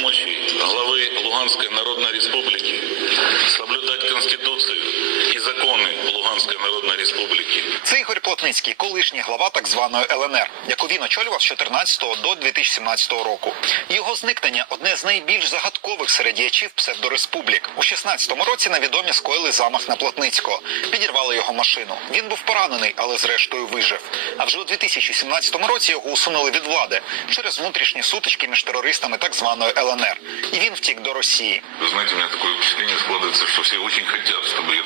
полномочий главы Луганской Народной Республики соблюдать Конституцию и законы Луганской Народной Республики. Це Ігор Плотницький, колишній глава так званої ЛНР, яку він очолював з 14 до 2017 року. Його зникнення одне з найбільш загадкових серед діячів псевдореспублік. У 16-му році невідомі скоїли замах на Плотницького, підірвали його машину. Він був поранений, але зрештою вижив. А вже у 2017 році його усунули від влади через внутрішні сутички між терористами так званої ЛНР. І він втік до Росії. Вы знаете, у меня такое впечатление складывается, что все очень хотят, чтобы я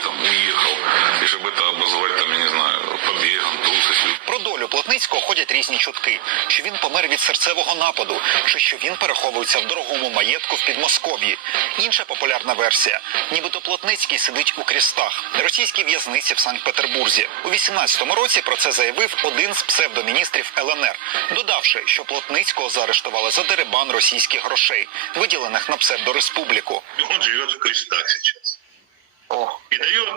долю ходять різні чутки, що він помер від серцевого нападу, чи що він переховується в дорогому маєтку в Підмосков'ї. Інша популярна версія, нібито Плотницький сидить у крістах, російській в'язниці в Санкт-Петербурзі. У 18-му році про це заявив один з псевдоміністрів ЛНР, додавши, що Плотницького заарештували за деребан російських грошей, виділених на псевдореспубліку. Он живет в крестах сейчас. И дает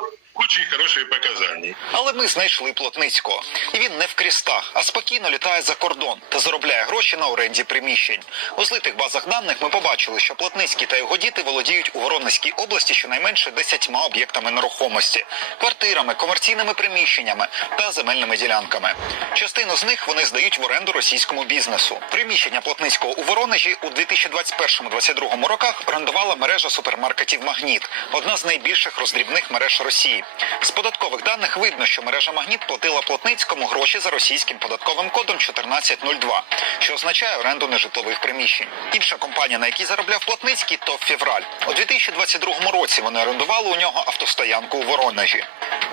очень хорошие показания. Але ми знайшли Плотницького. І він не в крістах, а спокійно літає за кордон та заробляє гроші на оренді приміщень. У злитих базах даних ми побачили, що Плотницький та його діти володіють у Воронезькій області щонайменше десятьма об'єктами нерухомості, квартирами, комерційними приміщеннями та земельними ділянками. Частину з них вони здають в оренду російському бізнесу. Приміщення Плотницького у Воронежі у 2021-2022 роках орендувала мережа супермаркетів Магніт, одна з найбільших роздрібних мереж Росії. З податкових даних видно, що мережа Магніт платила Плотницькому гроші за російським податковим кодом 1402, що означає оренду нежитлових приміщень. Інша компанія, на якій заробляв Плотницький, то Февраль. У 2022 році вони орендували у нього автостоянку у Воронежі.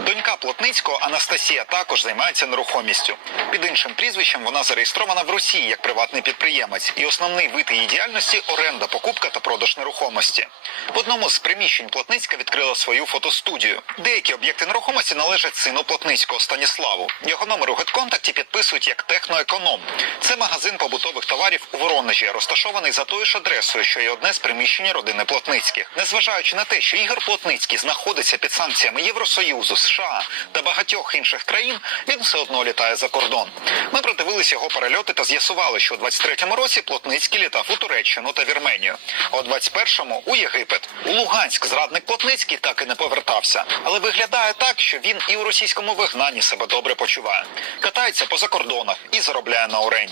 Донька Плотницького Анастасія також займається нерухомістю. Під іншим прізвищем вона зареєстрована в Росії як приватний підприємець, і основний вид її діяльності оренда, покупка та продаж нерухомості. В одному з приміщень Плотницька відкрила свою фотостудію. Деякі об'єкти нерухомості належать сину Плотницького Станіславу. Його номер у гетконтакті підписують як техноеконом. Це магазин побутових товарів у Воронежі, розташований за тою ж адресою, що й одне з приміщень родини Плотницьких. Незважаючи на те, що Ігор Плотницький знаходиться під санкціями Євросоюзу, США та багатьох інших країн, він все одно літає за кордон. Ми продивилися його перельоти та з'ясували, що у 23-му році Плотницький літав у Туреччину та Вірменію, а у 21-му – у Єгипет. У Луганськ зрадник Плотницький так і не повертався, але виглядає так, що він і у російському вигнанні себе добре почуває. Катається по закордонах і заробляє на оренді.